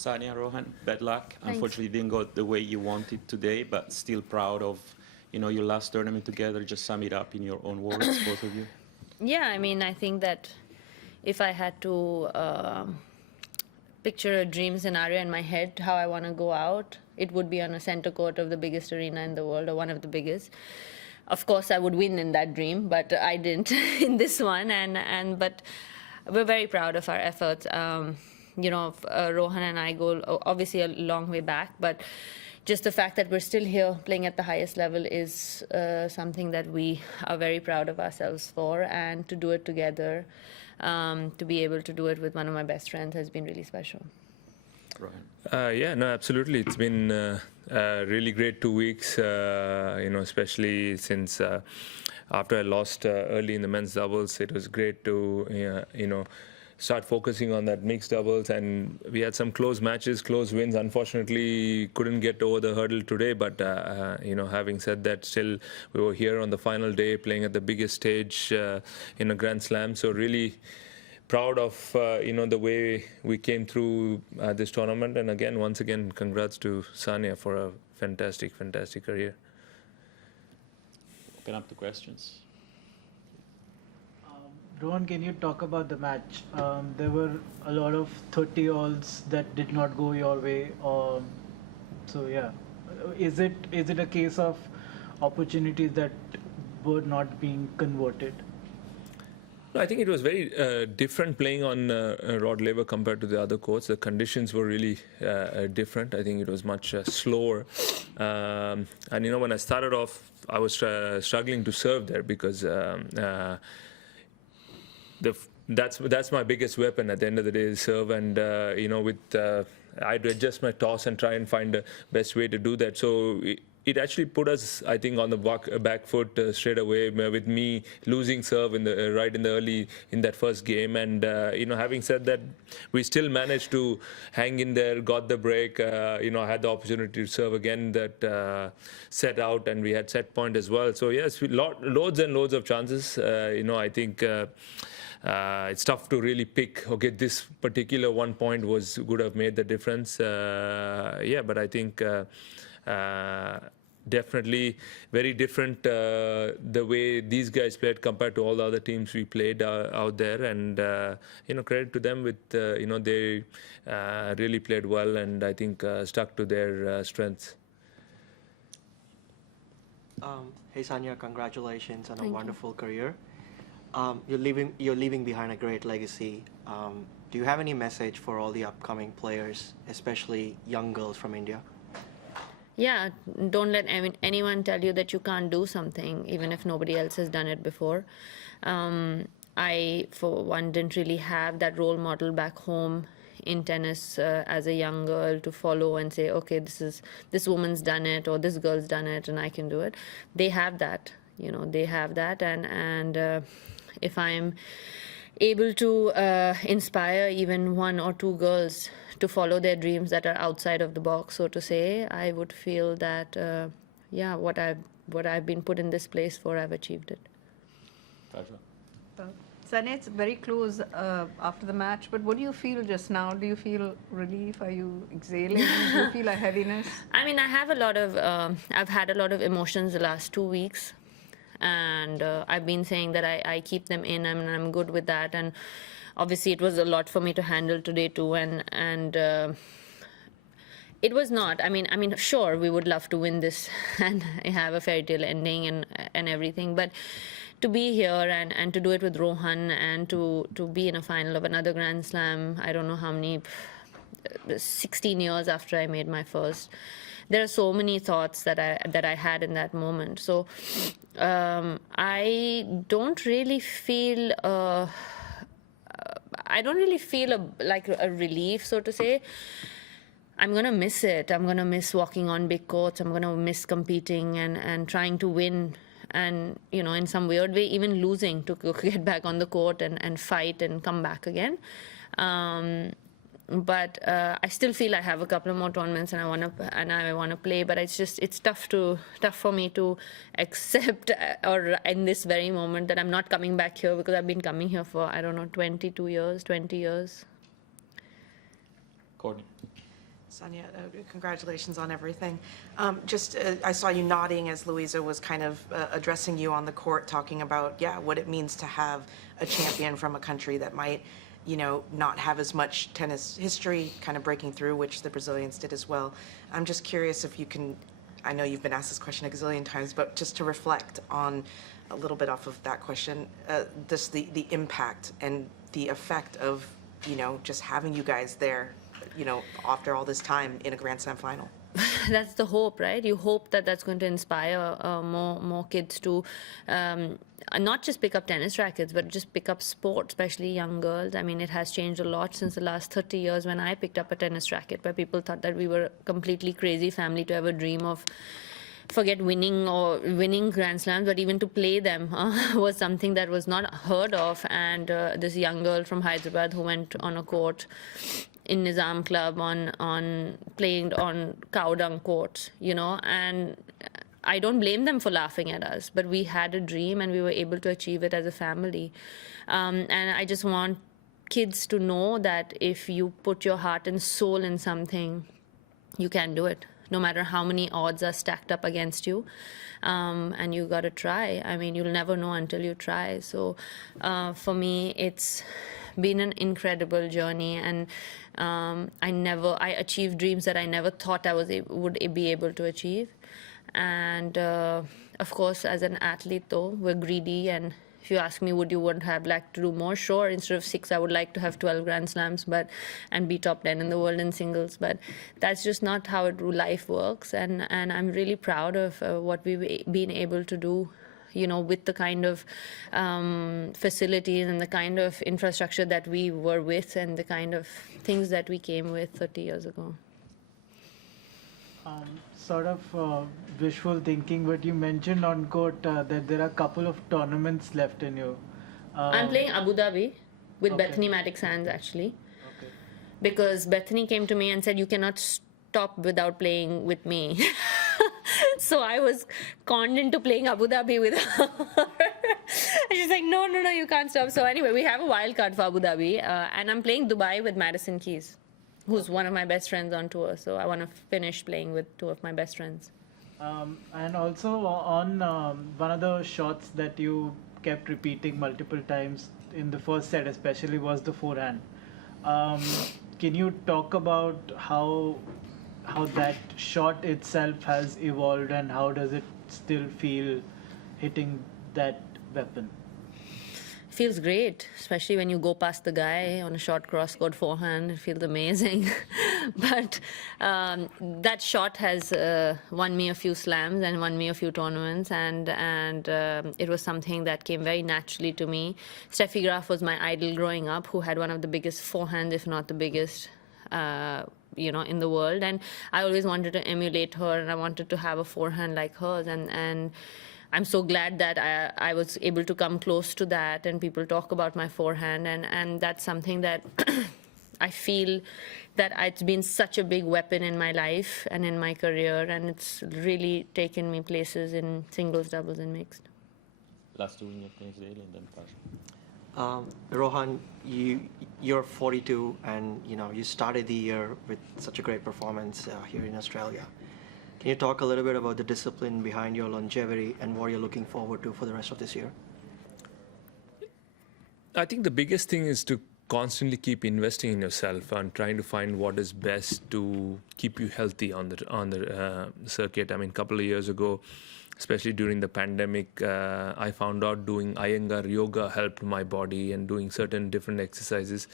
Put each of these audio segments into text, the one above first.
Sania, Rohan, bad luck. Thanks. Unfortunately, it didn't go the way you wanted today, but still proud of, your last tournament together. Just sum it up in your own words, both of you. Yeah, I mean, I think that if I had to picture a dream scenario in my head, how I want to go out, it would be on a center court of the biggest arena in the world, or one of the biggest. Of course, I would win in that dream, but I didn't in this one. But we're very proud of our efforts. Rohan and I go obviously a long way back, but just the fact that we're still here playing at the highest level is something that we are very proud of ourselves for, and to do it together, to be able to do it with one of my best friends has been really special. Right. Absolutely. It's been a really great 2 weeks, especially since after I lost early in the men's doubles. It was great to, start focusing on that mixed doubles, and we had some close matches, close wins. Unfortunately, couldn't get over the hurdle today, but having said that, still we were here on the final day playing at the biggest stage in a Grand Slam. So really proud of the way we came through this tournament, and once again congrats to Sania for a fantastic career. Open up to questions. Rohan, can you talk about the match? There were a lot of 30-alls that did not go your way. Is it a case of opportunities that were not being converted? I think it was very different playing on Rod Laver compared to the other courts. The conditions were really different. I think it was much slower. And when I started off, I was struggling to serve there because that's my biggest weapon at the end of the day, is serve. And I'd adjust my toss and try and find the best way to do that. So it actually put us, I think, on the back foot straight away, with me losing serve right in the early in that first game. And having said that, we still managed to hang in there, got the break. I had the opportunity to serve again that set out, and we had set point as well. So yes, loads and loads of chances. I think it's tough to really pick, okay, this particular 1 point would have made the difference. But I think definitely very different the way these guys played compared to all the other teams we played out there. And credit to them with they really played well, and I think stuck to their strengths. Hey Sania, congratulations on a wonderful career. You're leaving behind a great legacy. Do you have any message for all the upcoming players, especially young girls from India? Yeah, don't let anyone tell you that you can't do something, even if nobody else has done it before. I, for one, didn't really have that role model back home in tennis as a young girl to follow and say, okay, this woman's done it, or this girl's done it, and I can do it. They have that, they have that, and if I'm able to inspire even one or two girls to follow their dreams that are outside of the box, so to say, I would feel that, what I've been put in this place for, I've achieved it. Sania, it's very close after the match, but what do you feel just now? Do you feel relief? Are you exhaling? Do you feel a heaviness? I mean, I have I've had a lot of emotions the last 2 weeks. And I've been saying that I keep them in, and I'm good with that. And obviously, it was a lot for me to handle today too. And it was not. I mean, sure, we would love to win this and have a fairy tale ending and everything. But to be here and to do it with Rohan, and to be in a final of another Grand Slam, I don't know how many, 16 years after I made my first. There are so many thoughts that I had in that moment. So I don't really feel like a relief, so to say. I'm gonna miss it. I'm gonna miss walking on big courts. I'm gonna miss competing and trying to win, and in some weird way even losing to get back on the court and fight and come back again. But I still feel I have a couple of more tournaments and I wanna play. But it's tough for me to accept, or in this very moment, that I'm not coming back here, because I've been coming here for 20 years. Courtney. Sania, congratulations on everything. I saw you nodding as Louisa was kind of addressing you on the court, talking about, yeah, what it means to have a champion from a country that might, not have as much tennis history kind of breaking through, which the Brazilians did as well. I'm just curious if you can, I know you've been asked this question a gazillion times, but just to reflect on a little bit off of that question, the impact and the effect of, just having you guys there, after all this time in a Grand Slam final. That's the hope, right? You hope that that's going to inspire more kids to not just pick up tennis rackets, but just pick up sport, especially young girls. I mean, it has changed a lot since the last 30 years when I picked up a tennis racket, where people thought that we were a completely crazy family to ever dream of, forget winning Grand Slams, but even to play them was something that was not heard of. And this young girl from Hyderabad who went on a court in Nizam Club on playing on cow dung courts, and I don't blame them for laughing at us, but we had a dream and we were able to achieve it as a family. And I just want kids to know that if you put your heart and soul in something, you can do it, no matter how many odds are stacked up against you. And you got to try. I mean, you'll never know until you try. So for me, it's been an incredible journey, and I achieved dreams that I never thought I would be able to achieve. And of course, as an athlete, though, we're greedy, and if you ask me, would you have liked to do more? Sure, instead of 6, I would like to have 12 Grand Slams, and be top 10 in the world in singles. But that's just not how life works. And I'm really proud of what we've been able to do, with the kind of facilities and the kind of infrastructure that we were with, and the kind of things that we came with 30 years ago. Sort of wishful thinking, but you mentioned on court that there are a couple of tournaments left in you. I'm playing Abu Dhabi with Okay. Bethany Maddox Sands, actually, Okay. because Bethany came to me and said, you cannot stop without playing with me. So I was conned into playing Abu Dhabi with her. And she's like, no, you can't stop. So anyway, we have a wild card for Abu Dhabi, and I'm playing Dubai with Madison Keys, who's one of my best friends on tour. So I want to finish playing with 2 of my best friends. And also on one of the shots that you kept repeating multiple times in the first set especially was the forehand. Can you talk about how that shot itself has evolved, and how does it still feel hitting that weapon? Feels great, especially when you go past the guy on a short cross-court forehand. It feels amazing. But that shot has won me a few slams and won me a few tournaments, and it was something that came very naturally to me. Steffi Graf was my idol growing up, who had one of the biggest forehands, if not the biggest, in the world. And I always wanted to emulate her, and I wanted to have a forehand like hers. And I'm so glad that I was able to come close to that, and people talk about my forehand, and that's something that I feel that it's been such a big weapon in my life and in my career, and it's really taken me places in singles, doubles, and mixed. Last 2 in your tennis daily, and then Pasha. Rohan, you're 42, and you started the year with such a great performance here in Australia. Can you talk a little bit about the discipline behind your longevity and what you're looking forward to for the rest of this year? I think the biggest thing is to constantly keep investing in yourself and trying to find what is best to keep you healthy on the circuit. I mean, a couple of years ago, especially during the pandemic, I found out doing Iyengar yoga helped my body, and doing certain different exercises.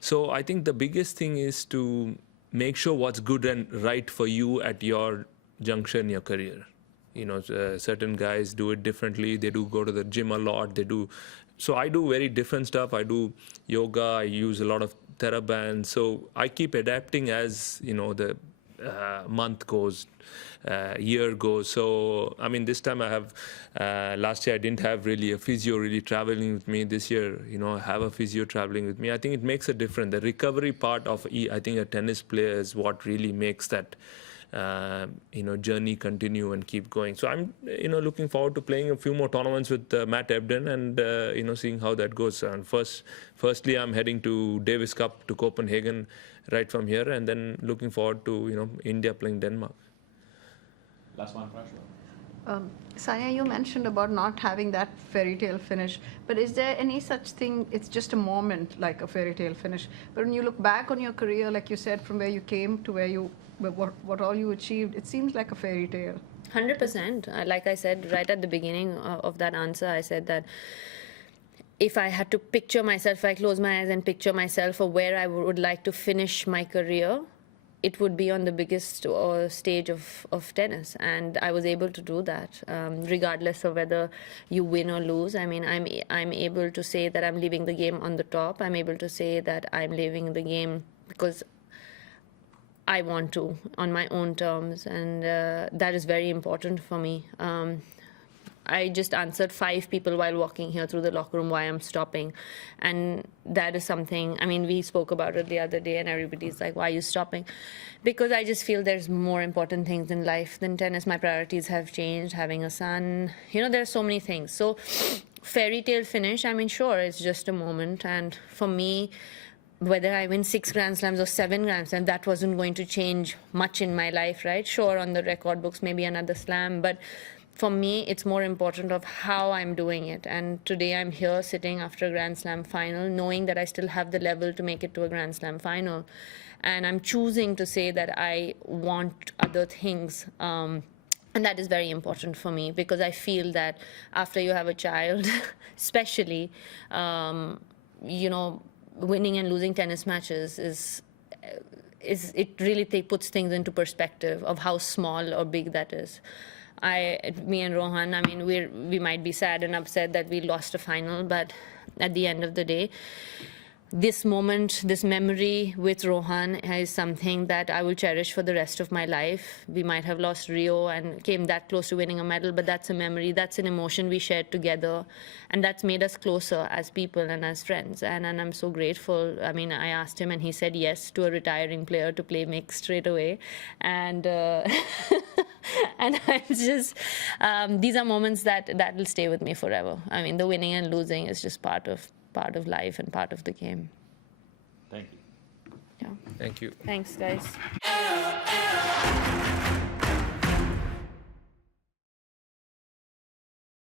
So I think the biggest thing is to make sure what's good and right for you at your juncture in your career. Certain guys do it differently. They do go to the gym a lot. So I do very different stuff. I do yoga. I use a lot of TheraBands. So I keep adapting as the month goes, year goes. So I mean, this time I have. Last year I didn't have really a physio really traveling with me. This year, I have a physio traveling with me. I think it makes a difference. The recovery part of I think a tennis player is what really makes that journey continue and keep going. So I'm looking forward to playing a few more tournaments with Matt Ebden and seeing how that goes. And firstly, I'm heading to Davis Cup to Copenhagen right from here, and then looking forward to India playing Denmark. Last one, Ashleigh. Sania, you mentioned about not having that fairy tale finish, but is there any such thing? It's just a moment, like a fairy tale finish. But when you look back on your career, like you said, from where you came to where you, what all you achieved, it seems like a fairy tale. 100%. Like I said right at the beginning of that answer, I said that if I had to picture myself, if I close my eyes and picture myself or where I would like to finish my career, it would be on the biggest stage of tennis. And I was able to do that, regardless of whether you win or lose. I mean, I'm able to say that I'm leaving the game on the top. I'm able to say that I'm leaving the game because I want to, on my own terms. And that is very important for me. I just answered 5 people while walking here through the locker room why I'm stopping. And that is something, I mean, we spoke about it the other day and everybody's like, why are you stopping? Because I just feel there's more important things in life than tennis. My priorities have changed, having a son, there are so many things. So fairy tale finish, I mean, sure, it's just a moment. And for me, whether I win 6 Grand Slams or 7 Grand Slams, that wasn't going to change much in my life, right? Sure, on the record books, maybe another slam, but for me, it's more important of how I'm doing it. And today I'm here sitting after a Grand Slam final, knowing that I still have the level to make it to a Grand Slam final. And I'm choosing to say that I want other things. And that is very important for me because I feel that after you have a child, especially, winning and losing tennis matches it really puts things into perspective of how small or big that is. Me and Rohan, I mean, we might be sad and upset that we lost a final, but at the end of the day, this moment, this memory with Rohan is something that I will cherish for the rest of my life. We might have lost Rio and came that close to winning a medal, but that's a memory, that's an emotion we shared together, and that's made us closer as people and as friends, and I'm so grateful. I mean, I asked him and he said yes to a retiring player to play mixed straight away, and and I'm just, these are moments that will stay with me forever. I mean, the winning and losing is just part of life and part of the game. Thank you. Yeah. Thank you. Thanks, guys.